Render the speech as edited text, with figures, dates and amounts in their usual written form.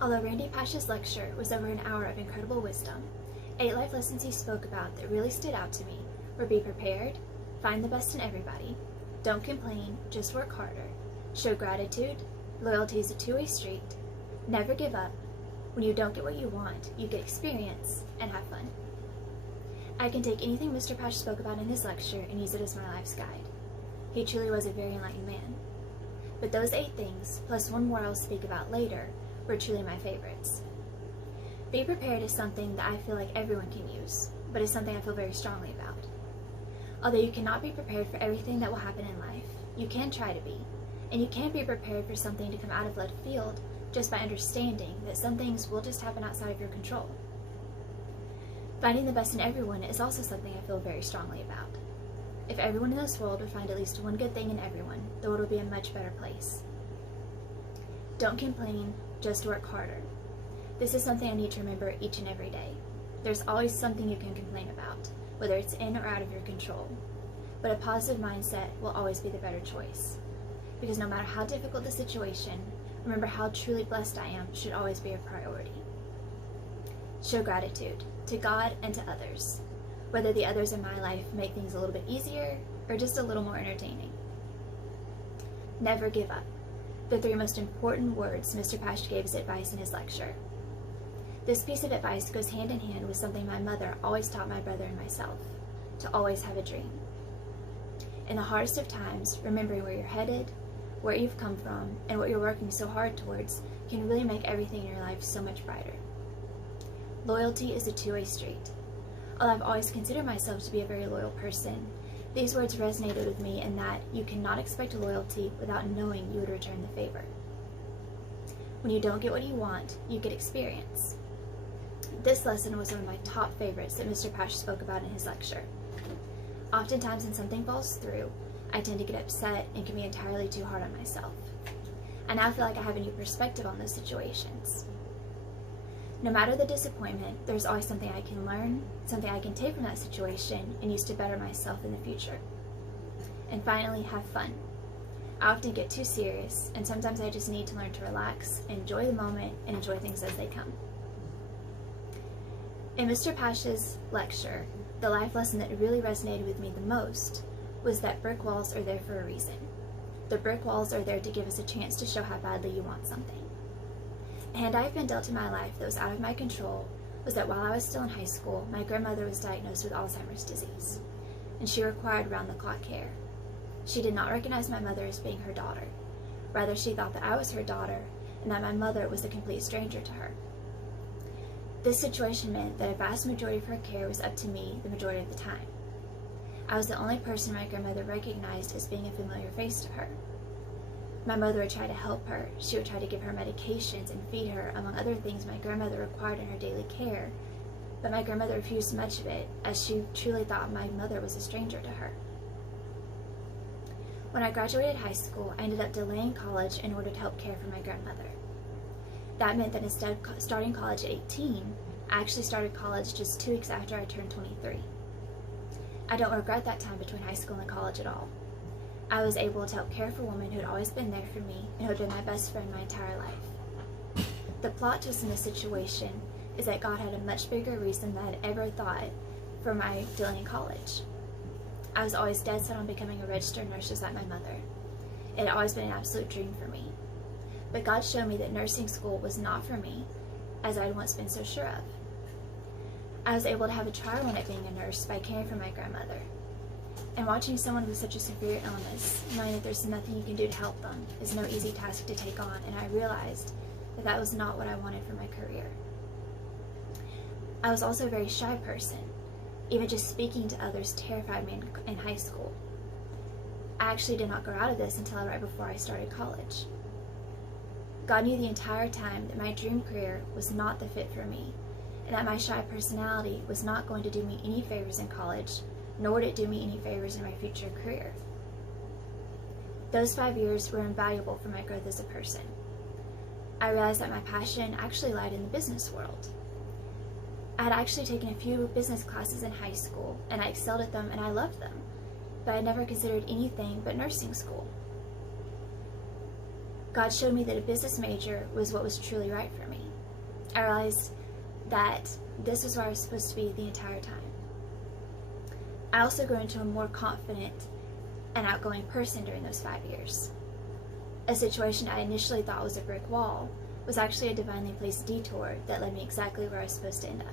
Although Randy Pash's lecture was over an hour of incredible wisdom, 8 life lessons he spoke about that really stood out to me were: be prepared, find the best in everybody, don't complain, just work harder, show gratitude, loyalty is a two-way street, never give up, when you don't get what you want, you get experience, and have fun. I can take anything Mr. Pash spoke about in his lecture and use it as my life's guide. He truly was a very enlightened man. But those 8 things, plus one more I'll speak about later, were truly my favorites. Be prepared is something that I feel like everyone can use, but is something I feel very strongly about. Although you cannot be prepared for everything that will happen in life, you can try to be, and you can be prepared for something to come out of left field just by understanding that some things will just happen outside of your control. Finding the best in everyone is also something I feel very strongly about. If everyone in this world would find at least one good thing in everyone, the world would be a much better place. Don't complain, just work harder. This is something I need to remember each and every day. There's always something you can complain about, whether it's in or out of your control. But a positive mindset will always be the better choice. Because no matter how difficult the situation, remember how truly blessed I am should always be a priority. Show gratitude to God and to others, whether the others in my life make things a little bit easier or just a little more entertaining. Never give up. The 3 most important words Mr. Pash gave as advice in his lecture. This piece of advice goes hand in hand with something my mother always taught my brother and myself: to always have a dream. In the hardest of times, remembering where you're headed, where you've come from, and what you're working so hard towards can really make everything in your life so much brighter. Loyalty is a two-way street. Although I've always considered myself to be a very loyal person, these words resonated with me in that you cannot expect loyalty without knowing you would return the favor. When you don't get what you want, you get experience. This lesson was one of my top favorites that Mr. Pash spoke about in his lecture. Oftentimes when something falls through, I tend to get upset and can be entirely too hard on myself. I now feel like I have a new perspective on those situations. No matter the disappointment, there's always something I can learn, something I can take from that situation and use to better myself in the future. And finally, have fun. I often get too serious, and sometimes I just need to learn to relax, enjoy the moment, and enjoy things as they come. In Mr. Pash's lecture, the life lesson that really resonated with me the most was that brick walls are there for a reason. The brick walls are there to give us a chance to show how badly you want something. A hand I've been dealt in my life that was out of my control was that while I was still in high school, my grandmother was diagnosed with Alzheimer's disease, and she required round-the-clock care. She did not recognize my mother as being her daughter. Rather, she thought that I was her daughter, and that my mother was a complete stranger to her. This situation meant that a vast majority of her care was up to me the majority of the time. I was the only person my grandmother recognized as being a familiar face to her. My mother would try to help her. She would try to give her medications and feed her, among other things my grandmother required in her daily care, but my grandmother refused much of it, as she truly thought my mother was a stranger to her. When I graduated high school, I ended up delaying college in order to help care for my grandmother. That meant that instead of starting college at 18, I actually started college just 2 weeks after I turned 23. I don't regret that time between high school and college at all. I was able to help care for a woman who had always been there for me and who had been my best friend my entire life. The plot twist in this situation is that God had a much bigger reason than I had ever thought for my delaying college. I was always dead set on becoming a registered nurse just like my mother. It had always been an absolute dream for me. But God showed me that nursing school was not for me, as I had once been so sure of. I was able to have a trial run at being a nurse by caring for my grandmother. And watching someone with such a severe illness, knowing that there's nothing you can do to help them, is no easy task to take on, and I realized that that was not what I wanted for my career. I was also a very shy person. Even just speaking to others terrified me in high school. I actually did not grow out of this until right before I started college. God knew the entire time that my dream career was not the fit for me, and that my shy personality was not going to do me any favors in college, nor would it do me any favors in my future career. Those 5 years were invaluable for my growth as a person. I realized that my passion actually lied in the business world. I had actually taken a few business classes in high school, and I excelled at them and I loved them, but I never considered anything but nursing school. God showed me that a business major was what was truly right for me. I realized that this was where I was supposed to be the entire time. I also grew into a more confident and outgoing person during those 5 years. A situation I initially thought was a brick wall was actually a divinely placed detour that led me exactly where I was supposed to end up.